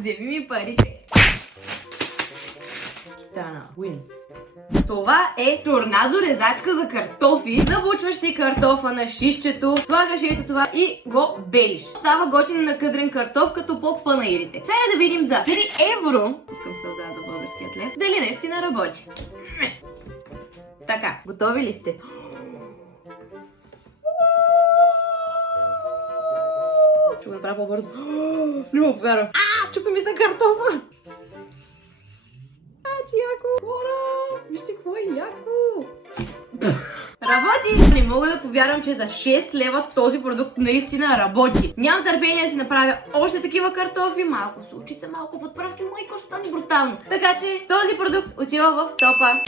Вземи ми парите. Китана, Уинс. Това е торнадо резачка за картофи. Набучваш си картофа на шишчето, слагаш ето това и го белиш. Става готин накъдрен картоф, като по панаирите. Дай да видим за 3 евро, пускам сълза за българският лев, дали наистина работи. Така, готови ли сте? Ще го направя по-бързо. Не мога повярвам. Щупи ми за картофа! Че яко! Хора! Вижте какво е яко! Работи! Не мога да повярвам, че за 6 лева този продукт наистина работи. Нямам търпение да си направя още такива картофи, малко сулчица, малко подправки, майко ще стане брутално. Така че този продукт отива в топа.